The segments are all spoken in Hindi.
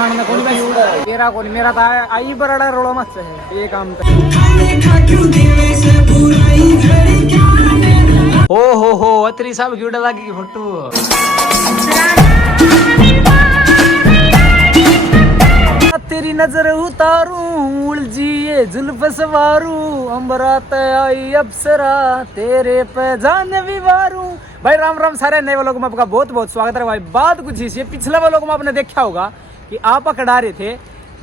खाने में कोनी मेरा कोनी मेरा था आई बड़ा रोड़ो मत है ये काम हो अतरी साहब की उड़ा लगी की फोटो तेरी नजर उतारूं उलझिए जुल्फ सवारू अमरात आई अप्सरा तेरे पे जान विवारू। भाई राम राम सारे नए वालों को आपका बहुत बहुत स्वागत है भाई। बात कुछ इसी पिछले वालों को आपने देखा होगा कि आप पकड़ा रहे थे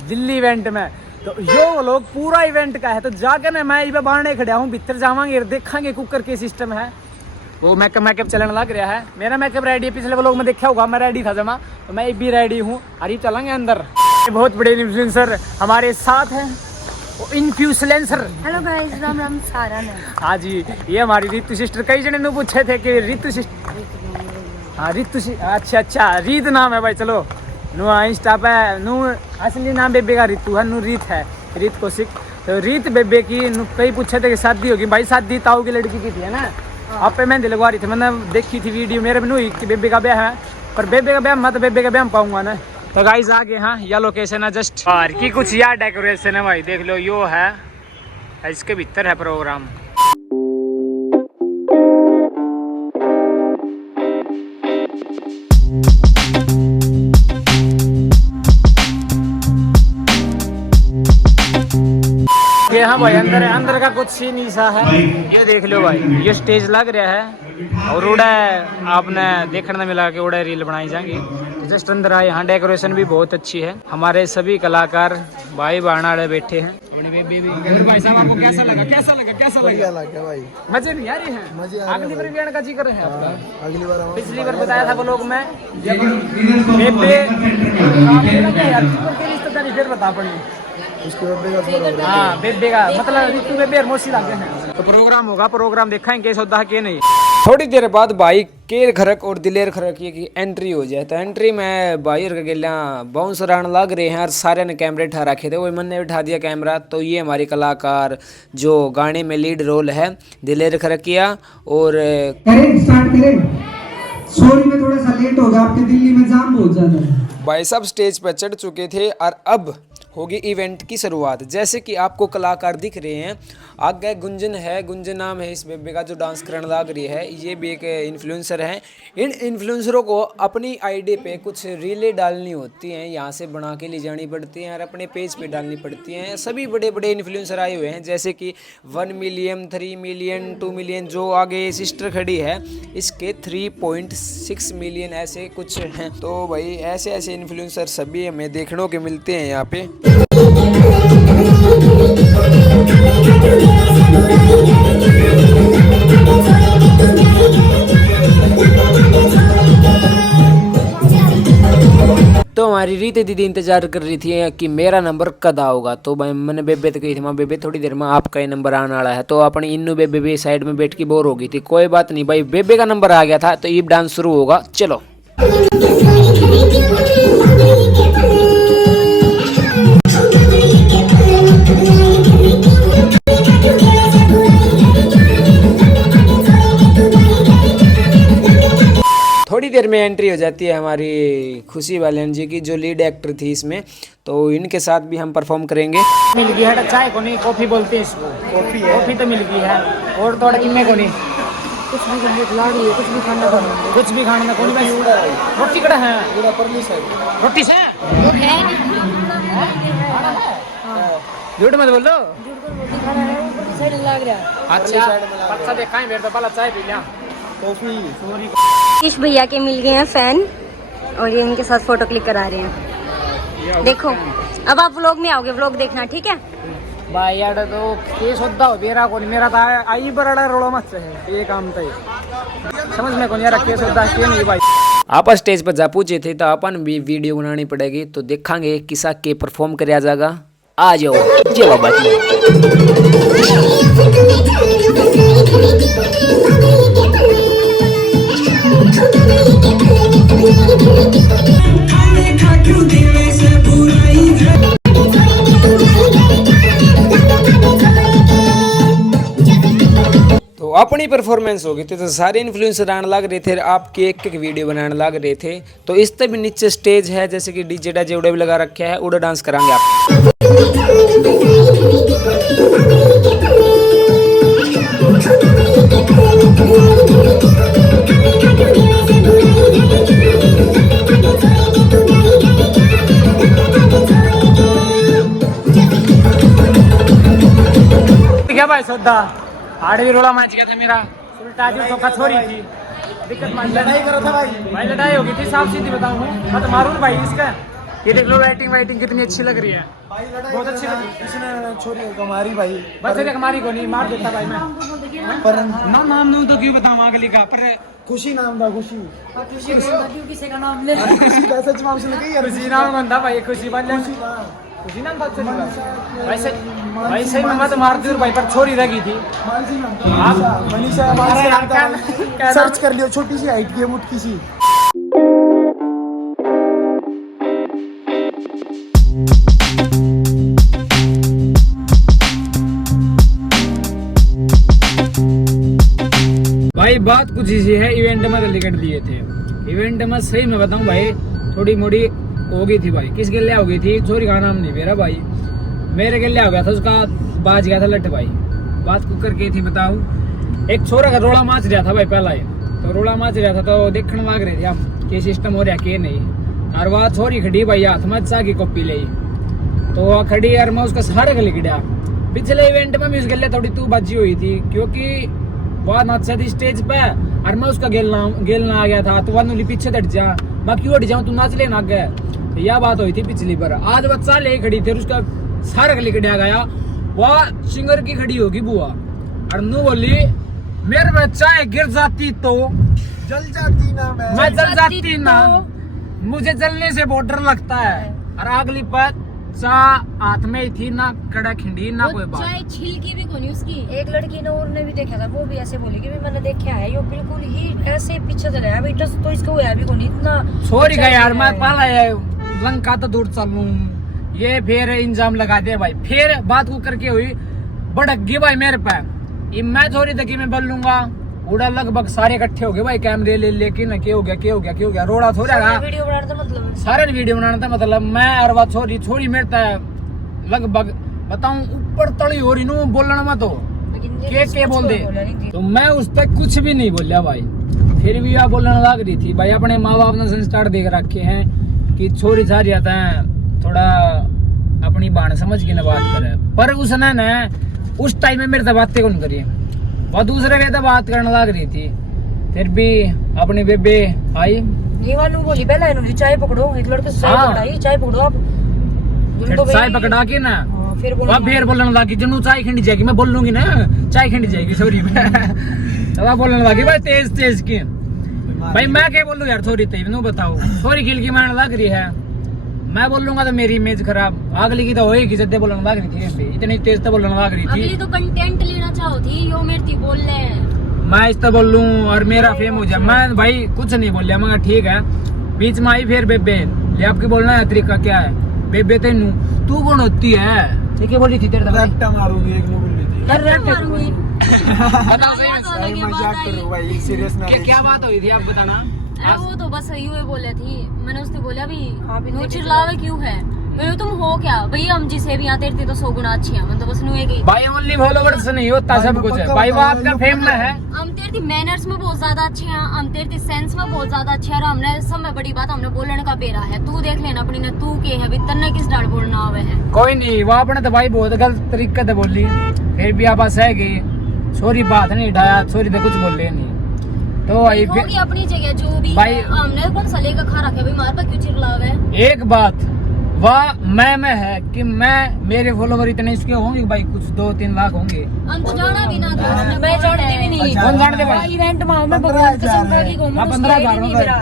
दिल्ली इवेंट में, तो यो लोग पूरा इवेंट का है तो जाकर ना मैं इधर बाहर खड़ा हूँ, भीतर जावांगे देखांगे कुकर के सिस्टम है वो मैकअप चलने लग रहा है। मेरा मैकअप रेडी है, पिछले लोग में देखा होगा मैं रेडी था जमा, तो मैं भी रेडी हूँ। अरे चलेंगे अंदर। बहुत बड़े इन्फ्लुएंसर हमारे साथ हैं, influencer. Hello guys, Ram Ram सारा है। हाँ जी, ये हमारी रितु सिस्टर। कई जने ने पूछे थे कि रितु सिस्टर, हाँ रितु, अच्छा रीत नाम है भाई। चलो नु इंस्टा पे नु असली नाम बेबे का रितु है, नु रीत है, रीत कौशिक। तो रीत बेबे की कई पूछे थे कि शादी होगी। भाई शादी ताऊ की लड़की की थी है ना, आप पे मेहंदी लगवा रही थी, मैंने देखी थी वीडियो मेरे में हुई कि बेबे का ब्याह है, पर बेबे का ब्याह मैं तो बेबे का ब्याह में पाऊंगा ना। तो गाइस आगे हाँ या लोकेशन है जस्ट बाहर की कुछ यार डेकोरेशन है भाई, देख लो यो है, इसके भीतर है प्रोग्राम। ये हाँ भाई अंदर है, अंदर का कुछ सीन ऐसा है, ये देख लो भाई, ये स्टेज लग रहा है और उड़ा आपने देखने मिला कि उड़ा रील बनाई जाएंगी। जस्ट अंदर आए, यहाँ डेकोरेशन भी बहुत अच्छी है, हमारे सभी कलाकार भाई बहना बैठे हैं। भाई साहब आपको कैसा लगा भाई? मजे नहीं आ रहे हैं? अगली बार भी का जिक्र है आपका? अगली बार पिछली बार बताया था वो लोग में रिश्तेदारी फिर बता पड़ी हाँ बेबे का मतलब ऋतु बेबे मोसी लगे हैं। तो प्रोग्राम होगा, प्रोग्राम देखेंगे सौदा के नहीं। थोड़ी देर बाद भाई केर खरक और दिलेर खरक की एंट्री हो जाए, तो एंट्री में भाई और गेला बाउंसर आने लग रहे हैं और सारे ने कैमरे उठा रखे थे, वही मन ने उठा दिया कैमरा। तो ये हमारी कलाकार जो गाने में लीड रोल है दिलेर खरकिया। और सॉरी मैं थोड़ा सा लेट हो गया, आपके दिल्ली में जाम बहुत ज्यादा है। भाई सब स्टेज पर चढ़ चुके थे और अब होगी इवेंट की शुरुआत। जैसे कि आपको कलाकार दिख रहे हैं, आगे गुंजन है, गुंजन नाम है इस बेबे का जो डांस करने लग रही है, ये भी एक इन्फ्लुएंसर है। इन इन्फ्लुएंसरों को अपनी आईडी पे कुछ रीलें डालनी होती हैं, यहाँ से बना के ले जानी पड़ती हैं और अपने पेज पे डालनी पड़ती हैं। सभी बड़े बड़े इन्फ्लुएंसर आए हुए हैं, जैसे कि 1 मिलियन 3 मिलियन 2 मिलियन, जो आगे सिस्टर खड़ी है इसके 3.6 मिलियन ऐसे कुछ हैं। तो भाई ऐसे ऐसे इन्फ्लुएंसर सभी हमें देखने को मिलते हैं यहाँ पे। तो हमारी रीते दीदी इंतजार कर रही थी कि मेरा नंबर कद आओगा। तो मैंने बेबे तो कही थी, माँ बेबे थोड़ी देर में आपका ही नंबर आने वाला है। तो अपनी इन्नू बेबे भी साइड में बैठ के बोर हो गई थी। कोई बात नहीं भाई, बेबे का नंबर आ गया था तो ये डांस शुरू होगा। चलो थोड़ी देर में एंट्री हो जाती है हमारी खुशी वालन जी की, जो लीड एक्टर थी इसमें। तो इनके साथ भी हम परफॉर्म करेंगे। मिल गई है चाय को नहीं, कॉफी बोलते हैं इसको, कॉफी है, कॉफी तो मिल गई है। और थोड़ा किन्ने को नहीं, कुछ भी खाने खिला रही है, कुछ भी खाने को नहीं, कुछ भी खाने में कोई बस रोटी कड़ा है, रोटी से झूठ मत बोल दो। अच्छा देखा है मेरे तो पहला चाय पी लिया, इस भैया के मिल गए हैं फैन और ये इनके साथ फोटो क्लिक करा रहे हैं। देखो अब आप व्लॉग में आओगे, व्लॉग देखना ठीक है भाई यार। तो केस होता हो मेरा को नहीं, मेरा था आई बड़ा रोड़ो मत है ये काम तो समझ में कौन यार केस होता है नहीं भाई। आप स्टेज पर जा पूछे थे तो अपन भी वीडियो बनानी पड़ेगी, तो देखांगे किसा के परफॉर्म कराया जाएगा। आ जाओ जय बाबा जी। तो अपन अपनी परफॉर्मेंस हो गई थी, तो सारे इन्फ्लुएंसर आने लग रहे थे, आपकी एक एक वीडियो बनाने लग रहे थे। तो इस तरह भी नीचे स्टेज है, जैसे कि डीजे डाजे उड़ा भी लगा रखे है, उड़ा डांस कराएंगे आप। क्या भाई सौदा हार्ड भी रोला मैच गया था मेरा, उल्टा जो धोखा छोड़ी थी, दिक्कत लड़ाई करो था भाई लड़ाई हो गई थी, साफ सीधी बताऊं मैं तो मारूं भाई इसका। ये देख लो लाइटिंग वाइटिंग कितनी अच्छी लग रही है, बहुत अच्छी लगी। इसने छोरी को मारी भाई, बस एक हमारी को नहीं मार देता भाई मैं, पर नाम दूं तो क्यों बताऊं अगली का, पर खुशी नाम था, खुशी किसी का नाम ले खुशी पैसा चमाम से लगी यार, खुशी नाम बनता भाई, खुशी बन जाए, खुशी नाम था वैसे वैसे ही मैं मत मारती हूँ भाई, पर छोरी रही थी। मनीषा क्या सर्च कर लियो, छोटी सी हाइट की है, मुटकी सी। भाई बात कुछ ऐसी है, इवेंट में टिकट दिए थे, इवेंट में सही में बताऊं भाई थोड़ी मोड़ी हो गई थी भाई। किस गले हो गई थी, छोरी का नाम नहीं मेरा भाई, मेरे गले हो गया था, उसका बाज गया था लट भाई। बात कुकर की थी बताऊं, एक छोरा का रोड़ा माच रहा था भाई पहला ही, तो रोड़ा माच रहा था तो देखने मांग रहे थे हम कि सिस्टम हो रहा के नहीं, और वह छोरी खड़ी भाई हाथ में चाह की कॉपी ली, तो वह खड़ी यार मैं उसका सहारा गले गिड़ा। पिछले इवेंट में भी उस गले थोड़ी तू बाजी हुई थी, क्योंकि वह नाचा थी स्टेज पे और मैं उसका गेलना आ गया था, तो वह पीछे हट जा, मैं क्यों हट जाऊं, तू नाच ले ना गए, तो यह बात हुई थी पिछली बार। आज बच्चा ले खड़ी थी, उसका सारा गले गिड़ा गया, वह सिंगर की खड़ी होगी बुआ, और नू बोली मेरे बच्चा गिर जाती तो जल जाती ना मैं जल जाती ना, मुझे जलने से बहुत डर लगता है। और अगली बात चा हाथ में ही थी, ना कड़ा खिंडी ना कोई बात, चाय छिलकी भी कोनी उसकी। एक लड़की ने और ने भी देखा था, वो भी ऐसे बोली कि भी मैंने देखा है, ये बिल्कुल ही ऐसे पीछे चला है बेटा, तो इसको हुआ भी कोनी इतना छोड़ गया यार, मैं पाला है लंका तो दूर चलूं, ये फिर इंजाम लगा दे भाई, फिर बात को करके हुई भड़क गई भाई मेरे पे, ये मैं थोड़ी तक मैं बोल लूंगा, उड़ा लगभग सारे इकट्ठे हो गए भाई, कैमरे ले लेके ना क्या हो गया रोड़ा थोड़ा वीडियो बनाना था मतलब, सारे वीडियो बनाना था मतलब, मैं और वह छोरी मेरे था लगभग बताऊं ऊपर तली हो रही नू बोलना मत हो के बोल दे, तो मैं उस तक कुछ भी नहीं बोलिया भाई, फिर भी आप बोलने लग रही थी भाई। अपने माँ बाप ने संस्कार देख रखे हैं कि छोरी सारी आता है थोड़ा अपनी बाण समझ के ना बात करे, पर उसने न उस टाइम में मेरे से बातें कौन करी, वह दूसरे वे तो बात करने लग रही थी, फिर भी अपनी बेबे आई, ये वालू बोली पहले इन्होंने चाय पकड़ो, एक लड़के से चाय पकड़ाई, चाय पकड़ो आप, चाय पकड़ा के ना फिर फिर बोलने लगी जनू चाय खिंडी जाएगी, मैं बोल लूंगी ना चाय खिंडी जाएगी सॉरी तो वह बोलने लगी भाई तेज की, भाई मैं क्या बोलूं यार, थोड़ी तेज नू बताओ, थोड़ी खिल की मारने लग रही है, मैं बोलूंगा तो मेरी इमेज खराब, अगली की तो होएगी, जद्दे बोलने लग रही थी, इतनी तेज तो बोलने लग रही थी, अगली तो कंटेंट लेना चाहो थी, यो मेरी बोल ले, मैं इस तो बोल लूं और मेरा फेम हो जाए, मैं भाई कुछ नहीं बोलिया, मगर ठीक है, बीच में आई फिर बेबे, ये आपके बोलना है तरीका क्या है, बेबे तेनू तू कौन होती है, ठीक है बोली थी तेरे रट्टा मारूंगी, एक नो बोली थी बताओ मजाक करो भाई, सीरियस ना क्या बात हुई थी आप बताना। अरे वो तो बस यूं बोले थी, मैंने उससे बोला भी नो चिल्लावे क्यों है, मैं तुम हो क्या भाई, हम जिसे भी यहाँ तेरती तो 100 गुना अच्छी है, मैं तो बस नुए गई भाई ओनली फॉलोवर्स नहीं होता सब कुछ है भाई, वो आपका फेम में है, हम तेरती मैनर्स में बहुत ज्यादा अच्छे हैं, हम तेरती सेंस में बहुत ज्यादा अच्छे हैं, और हमने सब में बड़ी बात हमने बोलने का बेरा है, तू देख लेना अपनी ने, तू के है तन्ने किस डाल बोलना आवे है, कोई नहीं, वो आपने तो भाई बहुत गलत तरीके से बोली, फिर भी आप सह गई, छोरी बात नहीं उठाया, छोरी तो कुछ बोले नहीं, तो होगी अपनी जगह जो भी भाई, है, हमने कौन सा लेकर खा रखा है भाई, मार पर क्यों चिल्लावे। एक बात वह मैं है कि मैं मेरे फॉलोवर इतने इसके होंगे भाई, कुछ 2-3 लाख होंगे, हम तो जाना भी ना था, मैं जानती भी नहीं, कौन जानते भाई, इवेंट में मैं भगवान कसम खा के कहूं,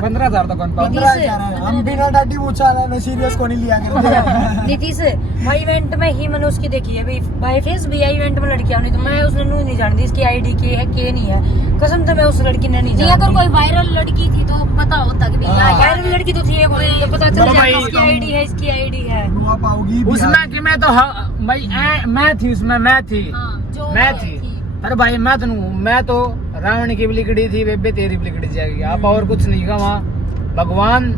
15,000 तो कौन पाता, हम बिना डाटी पूछा रहे हैं, सीरियस को नहीं लिया करते। नीतीश भाई इवेंट में ही मैंने उसकी देखी है भाई, बाय फेस भी इवेंट में लड़कियां नहीं, तो मैं उसने नहीं जानती इसकी आईडी के है के नहीं है, कसम से मैं उस लड़की ने नहीं जानती, अगर कोई वायरल लड़की थी तो पता होता कि वायरल लड़की तो थी, तो पता चल जाता इसकी आईडी है, इसकी आईडी है, पाओगी उसमें कि मैं तो भाई मैं थी उसमें, मैं थी जो मैं थी अरे भाई मैं तो रावण की भी लिकड़ी थी, बेबे तेरी भी लिकड़ी जाएगी। आप और कुछ नहीं का वहाँ भगवान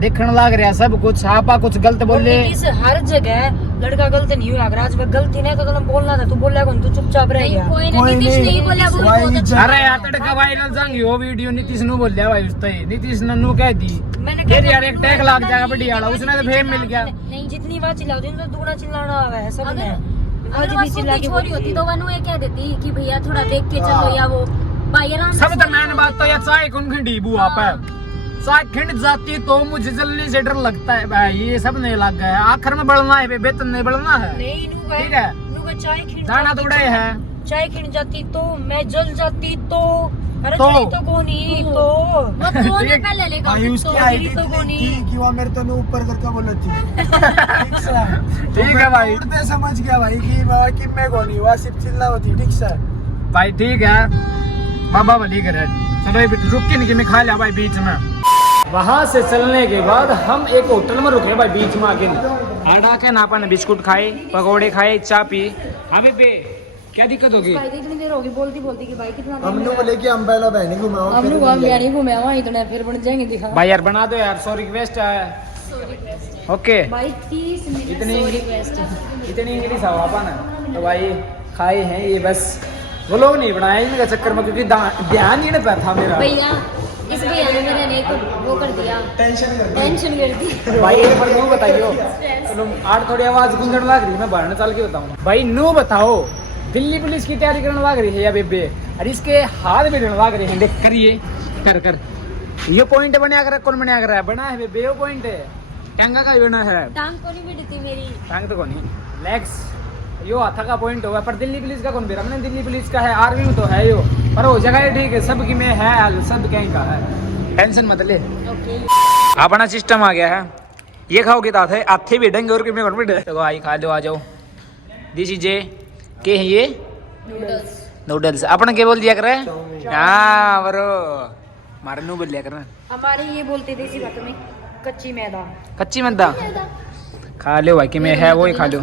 देखने लग रहा सब कुछ। आपा कुछ गलत बोले इस हर जगह लड़का गलत नहीं हुआ। अगर आज वह गलती नहीं तो तुम बोलना था, तू बोला कौन, तू चुपचाप रह गया। कोई नीतीश नहीं बोला, वो बहुत अच्छा। अरे यार तड़का वायरल जाएंगी वो वीडियो नीतीश नु बोल दिया भाई। उस तो नीतीश नन्नू कह दी मैंने फिर यार एक टैग लाग जाएगा बढ़िया वाला, उसने तो फेम मिल गया। नहीं, जितनी बात चिल्लाओ तो दुगना चिल्लाना आवा है सब ने। अगर वो चिल्ला के छोरी होती तो वनु ये कह देती कि भैया थोड़ा देख के चलो, या वो भाई आराम सब तो मैंने बात तो यार चाय कौन खिंडी बुआ पे चाय खिंड जाती तो मुझे जल्दी से डर लगता है भाई। ये सब नहीं लग गया, आखिर में बढ़ना है, बेतन नहीं बढ़ना है। नहीं ठीक है, चाय खिंड दाना थोड़ा है, चाय खिंड जाती तो मैं जल जाती तो। अरे तो जाई तो कोनी तो वो कोने पहले लेगा तो गिरी तो कोनी। कि वो मेरे तो ऊपर करके बोला थी। ठीक है भाई, उड़ते समझ गया भाई कि मैं कोनी हुआ, सिर्फ चिल्ला होती। ठीक सर भाई ठीक है, बाबा भली करे। चलो ये रुक के नहीं, मैं खा लिया भाई बीच में। वहां से चलने के बाद हम एक होटल में रुके भाई बीच में आके। आड़ा के नापा ने बिस्कुट खाए, पकौड़े खाए, चाय पी। अबे बे क्या दिक्कत होगी? भाई कितनी देर होगी बोलती बोलती कि भाई कितना हमने बोले कि हम पहला बहनी घुमाओ, हम लोग हम नहीं घूमे वहां इतने फिर बन जाएंगे दिखा। भाई यार बना दो यार, सॉरी रिक्वेस्ट है। ओके भाई 30 मिनट इतनी रिक्वेस्ट है। इतनी इंग्लिश हवा पा ना तो भाई खाए हैं ये बस। वो लोग नहीं बनाए इनका चक्कर में, क्योंकि ध्यान ही नहीं पा था मेरा। भैया इस भैया ने मेरे ने एक वो कर दिया, टेंशन कर दी। भाई एक बार नू बताइयो, चलो आज थोड़ी आवाज गूंजने लग रही है, मैं बाहर न चल के बताऊँ। भाई नू बताओ, दिल्ली पुलिस की तैयारी करने लग रही है या बेबे? अरे इसके हाथ भी देने लग रहे हैं, देख करिए कर ये पॉइंट बना कर, कौन बना कर बना है बेबे? वो पॉइंट है टंगा का बना है, टांग को नहीं मिली थी मेरी, टांग तो कौन लेग्स यो हाथा का पॉइंट होगा। पर दिल्ली पुलिस का कौन बेरा? मैंने दिल्ली पुलिस का है, आर्मी में तो है यो, पर वो जगह ठीक है, सब की में है, सब कहीं का है, टेंशन मत ले। अपना सिस्टम आ गया है। ये खाओगे तो हाथे भी डेंगे और कितने कौन तो भाई खा लो, आ जाओ। दिस इज के है ये नूडल्स। अपना क्या बोल दिया कर? हाँ बरो मारे नू बोल दिया कर। हमारे ये बोलते थे इसी बात में कच्ची मैदा। कच्ची मैदा खा लो भाई, कि मैं है वो ही खा लो।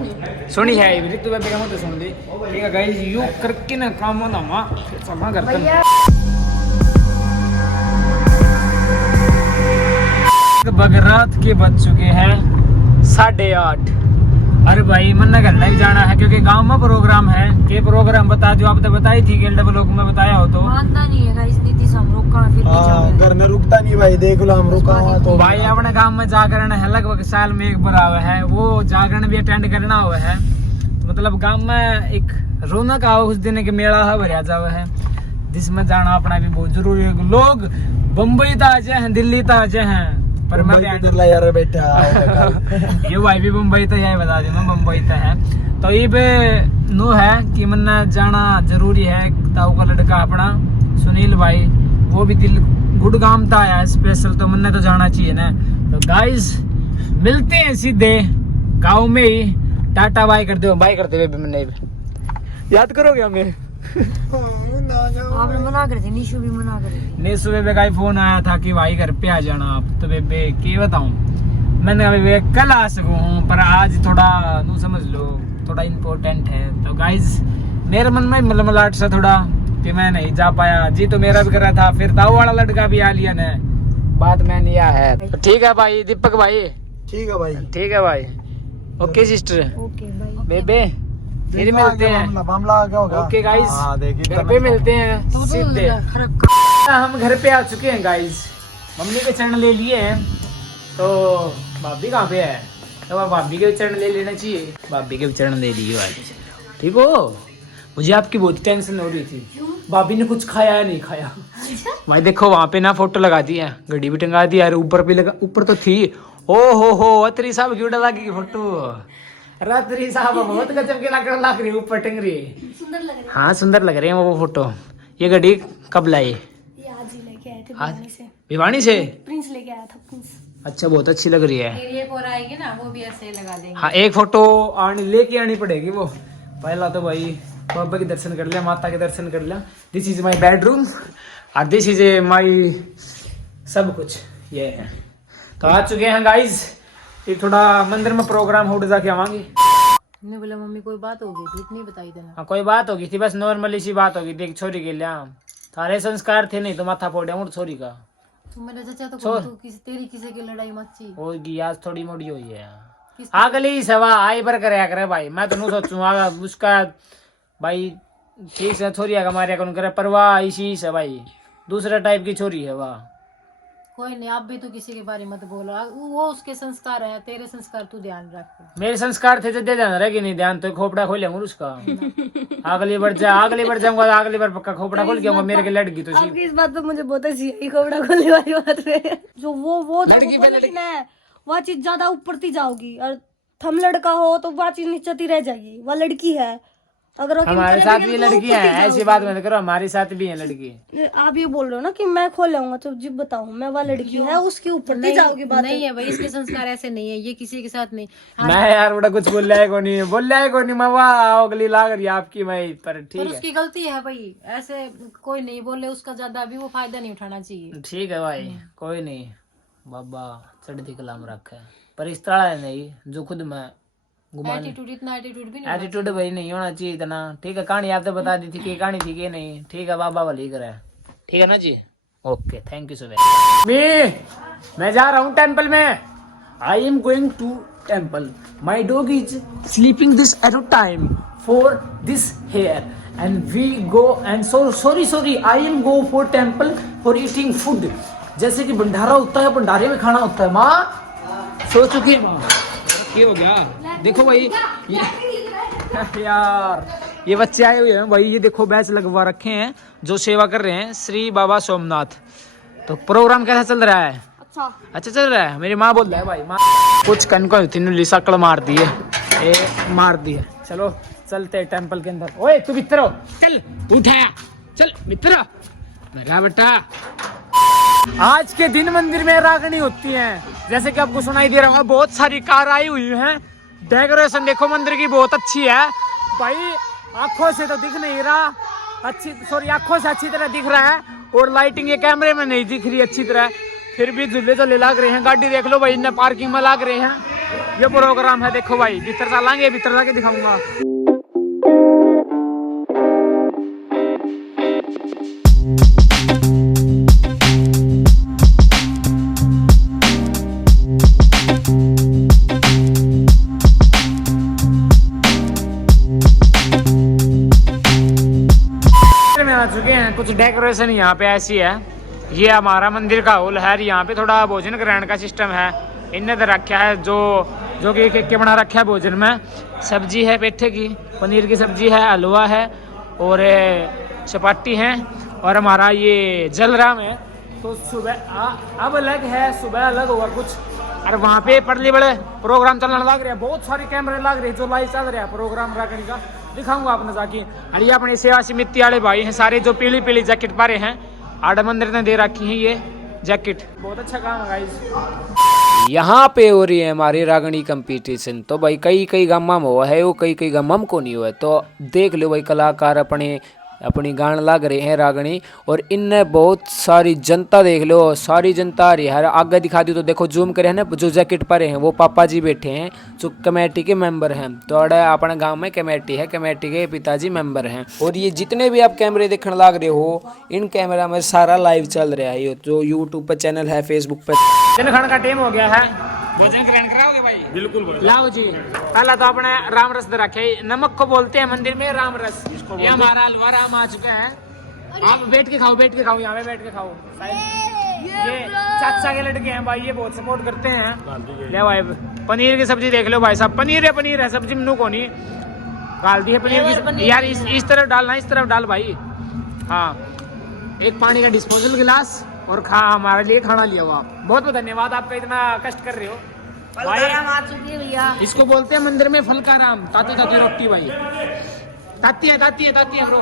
सुनी है ये ऋतु बेबे का तो सुन ली। ठीक है गाइस, यू करके ना काम होना मां फिर समा करते हैं। बगरात के बज चुके हैं 8:30। अरे भाई मन ना करना ही जाना है, क्योंकि गांव में प्रोग्राम है। के प्रोग्राम बता जो आप तो बताई थी, गेल्डा ब्लॉग में बताया हो तो। मानता नहीं है गाइस, नीतीश हम रोका फिर भी हाँ, जावे। घर में रुकता नहीं भाई, देख लो हम रुका हुआ तो। भाई अपने गांव में जागरण है, लगभग साल में एक बार आवा है, वो जागरण भी अटेंड करना हुआ है। तो मतलब गांव में एक रौनक आओ, उस दिन एक मेला है भरिया जावा है, जिसमें जाना अपना भी बहुत जरूरी है। लोग बम्बई तो आ जाए हैं, दिल्ली तो आ जाए हैं, पर मैं यार बैठा ये भाई भी मुंबई तो यही बता दी, मैं मुंबई तो है। तो ये पे नो है कि मन जाना जरूरी है। ताऊ का लड़का अपना सुनील भाई, वो भी दिल गुड़गाम था आया स्पेशल, तो मन तो जाना चाहिए ना। तो गाइस मिलते हैं सीधे गांव में ही। टाटा बाय कर दो, बाय करते हुए मैंने याद करोगे हमें? आपने मना कर थे, निशु भी मना कर थी। ने सुबह का फोन आया था कि भाई घर पे आ जाना आप, तो बेबे के बताऊं, मैंने कहा बेबे कल आ सकूं, पर आज थोड़ा नू समझ लो थोड़ा इम्पोर्टेंट है। तो गाइज मेरे मन में मलमलाट सा थोड़ा कि मैं नहीं जा पाया। जी तो मेरा भी कर रहा था, फिर ताऊ वाला लड़का भी आ लिया ने, बात मैं नहीं है। तो ठीक है भाई दीपक भाई, ठीक है भाई, ठीक है भाई, ओके सिस्टर, ओके भाई। बेबे फिर मिलते हैं। मामला आ गया होगा। ओके गाइस, हाँ, देखिए घर पे मिलते हैं तो सीधे। हम घर पे आ चुके हैं गाइस, मम्मी के चरण ले लिए हैं। तो भाभी कहाँ पे है? तो भाभी के चरण ले लेना चाहिए, भाभी के चरण ले लिए आज। ठीक हो? मुझे आपकी बहुत टेंशन हो रही थी, भाभी ने कुछ खाया या नहीं खाया। भाई देखो वहाँ पे ना फोटो लगा दी है, घड़ी भी टंगा दी यार, ऊपर भी लगा, ऊपर तो थी। ओ हो अतरी साहब की उड़ा लगी फोटो, रात्रि साहब बहुत गजब के लग रही, ऊपर टंग रही है। सुंदर लग रही हाँ सुंदर लग रहे हैं वो फोटो। ये घड़ी कब लाई? है। आज ही लेके आए थे आज भिवानी से, भिवानी से? प्रिंस लेके आया था प्रिंस। अच्छा बहुत अच्छी लग रही है। फिर एक और आएगी ना, वो भी ऐसे लगा देंगे। हाँ एक फोटो लेके आनी पड़ेगी वो। पहला तो भाई बाबा के दर्शन कर लिया, माता के दर्शन कर लिया। दिस इज माई बेडरूम और दिस इज माई सब कुछ ये है। तो आ चुके हैं गाइज, ये थोड़ा मंदिर में प्रोग्राम हो जाके आवांगे। तुमने बोला मम्मी कोई बात हो गई थी, इतनी बताई देना। हाँ कोई बात होगी थी, बस नॉर्मली सी बात होगी थी एक छोरी के लिए। थारे संस्कार थे नहीं तो माथा फोड़े मुड़ छोरी का। तुम मेरा चाचा तो छोड़। तू तेरी किसी की लड़ाई मची होगी आज थोड़ी मोड़ी हुई है। अगली सवा आई पर करे करे भाई, मैं तो नहीं सोचूंगा उसका भाई ठीक से छोरिया का मारिया कौन करे, परवाह इसी से भाई दूसरा टाइप की छोरी है वाह। कोई नहीं, आप भी तो किसी के बारे में मत बोलो, वो उसके संस्कार है, तेरे संस्कार तू ध्यान रख। मेरे संस्कार थे दे ध्यान रहे कि नहीं ध्यान, तो खोपड़ा खोलेंगे उसका। अगली बार जाऊंगा अगली बार पक्का खोपड़ा खोल के मेरे के लड़की तो आपकी इस बात पे मुझे बहुत हंसी आई, खोपड़ा खोलने वाली बात पे। जो वो लड़की पे लड़की वह चीज ज्यादा ऊपर थी जाओगी, और थम लड़का हो तो वह चीज नीचे ही रह जाएगी। वह लड़की है, अगर हमारे साथ भी लड़की है, ऐसी बात मत करो, हमारे साथ भी है लड़की। आप ये बोल रहे हो ना कि मैं खोलूंगा तो जी बताऊं मैं, वह लड़की है उसके ऊपर नहीं जाओगी बात। नहीं है भाई, इसके संस्कार ऐसे नहीं है, ये किसी के साथ नहीं। मैं यार बड़ा कुछ बोल रहा है को नहीं मैं वाह अगली लाग रही है आपकी मैं पर ठीक पर है उसकी गलती है भाई, ऐसे कोई नहीं बोले उसका ज्यादा अभी वो फायदा नहीं उठाना चाहिए। ठीक है भाई कोई नहीं बाबा चढ़ती कलाम रखा है, पर इस तरह है नहीं जो खुद मैं एटीट्यूड, इतना एटीट्यूड भी नहीं। एटीट्यूड भाई नहीं होना चाहिए इतना। ठीक है कहानी आपने बता दी थी कि कहानी थी कि नहीं, ठीक है बाबा भली करे, ठीक है ना जी, okay thank you so much. मैं जा रहा हूँ टेम्पल में, I am going to temple, my dog is sleeping this at a time for this here and we go and sorry I am go for temple for eating food. जैसे कि भंडारा होता है, भंडारे में खाना होता है। माँ सो चुकी है माँ, ये हो गया देखो भाई यार ये बच्चे आए हुए हैं भाई, ये देखो बैच लगवा रखे हैं जो सेवा कर रहे हैं श्री बाबा सोमनाथ। तो प्रोग्राम कैसा चल रहा है? अच्छा चल रहा है। मेरी माँ बोल रहा है भाई माँ कुछ कन को तीनों सकड़ मार दी है, ये मार दी है। चलो चलते टेम्पल के अंदर। ओए तू मित्र हो, चल उठाया चल मित्र मेरा बेटा। आज के दिन मंदिर में रागनी होती है, जैसे कि आपको सुनाई दे रहा है, बहुत सारी कार आई हुई हैं। डेकोरेशन देखो मंदिर की बहुत अच्छी है भाई, आंखों से तो दिख नहीं रहा आंखों से अच्छी तरह दिख रहा है, और लाइटिंग ये कैमरे में नहीं दिख रही अच्छी तरह, फिर भी झूले झूले लग रहे हैं। गाड़ी देख लो भाई इन्हें पार्किंग में लग रहे हैं। ये प्रोग्राम है देखो भाई, भीतर चलेंगे, भीतर जाके दिखाऊंगा। आ चुके हैं, कुछ डेकोरेशन यहाँ पे ऐसी है। ये हमारा मंदिर का हॉल है, यहाँ पे थोड़ा भोजन ग्रहण का सिस्टम है। इनने तो रखा है जो कि एक बना रखा है भोजन में। सब्जी है पेठे की, पनीर की सब्जी है, हलवा है और चपाटी है, और हमारा ये जलराम है। तो सुबह अब अलग है, सुबह अलग होगा कुछ, और वहाँ पे परली बड़े प्रोग्राम चलने लग रहे हैं, बहुत सारे कैमरे लग रहे हैं जो लाइव चल रहा है प्रोग्राम रखने का, दिखाऊंगा आपने जाके। और ये अपने सेवा समिति वाले भाई हैं सारे, जो पीली पीली जैकेट पारे हैं, आड़ मंदिर ने दे रखी है ये जैकेट, बहुत अच्छा काम है गाइस। यहाँ पे हो रही है हमारी रागनी कंपटीशन। तो भाई कई गामा में हुआ है वो, कई गामा में को नहीं हुआ है। तो देख लो भाई कलाकार अपनी गान लग रहे हैं रागनी, और इनने बहुत सारी जनता देख लो, सारी जनता आ रही है। आगे दिखा दी तो देखो जूम करे हैं ना, जो जैकेट पर हैं वो पापा जी बैठे हैं जो कमेटी के मेंबर हैं। तो अपने गांव में कमेटी है, कमेटी के पिताजी मेंबर हैं। और ये जितने भी आप कैमरे देखने लग रहे हो, इन कैमरा में सारा लाइव चल रहा है, जो यूट्यूब पर चैनल है, फेसबुक पर। दिन खाने का टाइम हो गया है, भोजन ग्रहण कराओगे भाई? बिल्कुल लाओ जी। पहला तो अपने राम रस रखे, नमक को बोलते हैं मंदिर में राम रस। ये हमारा हलवा राम आ चुका है, आप बैठ के खाओ यहाँ पे बैठ के खाओ। ये चाचा के लड़के हैं भाई, ये बहुत सपोर्ट करते हैं। ले भाई पनीर की सब्जी देख लो भाई साहब, पनीर है सब्जी में को नहीं डाल दी है पनीर की यार, इस तरफ डालना, इस तरफ डाल भाई। हाँ एक पानी का डिस्पोजल गिलास और हमारे लिए खाना लिया हुआ। बहुत बहुत धन्यवाद आपका, इतना कष्ट कर रहे हो भाई। आ चुकी है भैया, इसको बोलते हैं मंदिर में फल का राम। ताती रोटी भाई, ताती है ब्रो,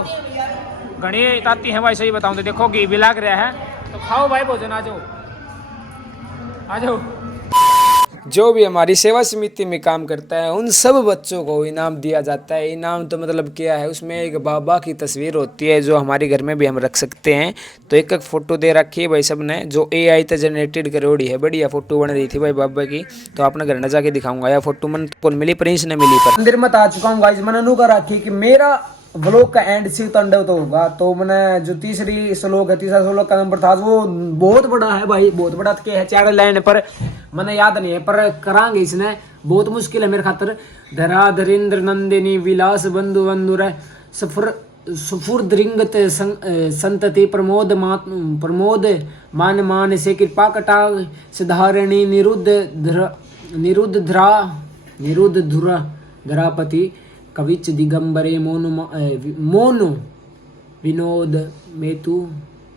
घनी ताती है भाई। सही बताऊं तो देखो घी भी लग रहा है, तो खाओ भाई भोजन, आ जाओ। जो भी हमारी सेवा समिति में काम करता है उन सब बच्चों को इनाम दिया जाता है। इनाम तो मतलब क्या है, उसमें एक बाबा की तस्वीर होती है जो हमारे घर में भी हम रख सकते हैं। तो एक एक फोटो दे रखी है भाई सब ने, जो AI से जनरेटेड करोड़ी है। बढ़िया फोटो बन रही थी भाई बाबा की। तो अपने घर में जाके दिखाऊंगा। यह फोटो मन को मिली, प्रिंस ने मिली। पर मंदिर में आ चुका हूँ गाइस। मैंने अनु का राखी कि मेरा व्लॉग का एंड शिव तांडव तो होगा। तो मैंने जो तीसरा श्लोक का नंबर था वो बहुत बड़ा है भाई, बहुत बड़ा के है 4 लाइन पर मैंने याद नहीं है, पर करांगे इसने। बहुत मुश्किल है मेरे खातर। धरा धरेन्द्र नंदिनी विलास बंधु बंधुर सुफुर्दृंगत संतति प्रमोद मान मान से कृपा कटा सिधारणी निरुद्ध धुरा धरापति कविच दिगंबरे मोनु विनोद मेतु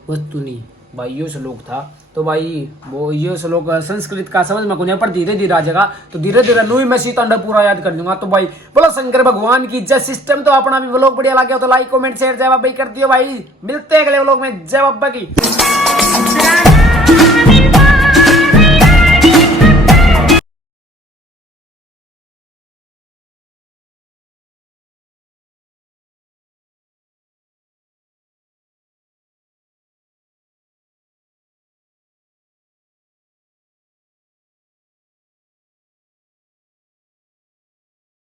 वस्तुनि। भाई ये श्लोक था। तो भाई वो ये श्लोक संस्कृत का समझ में को नहीं, पर धीरे धीरे आ जाएगा। तो धीरे धीरे नू ही मैं सीतांडव पूरा याद कर दूंगा। तो भाई बोलो शंकर भगवान की जय। सिस्टम तो अपना भी व्लॉग बढ़िया लगे हो तो लाइक कमेंट शेयर जय बाबा कर दियो भाई। मिलते हैं अगले व्लॉग में। जय बाबा की।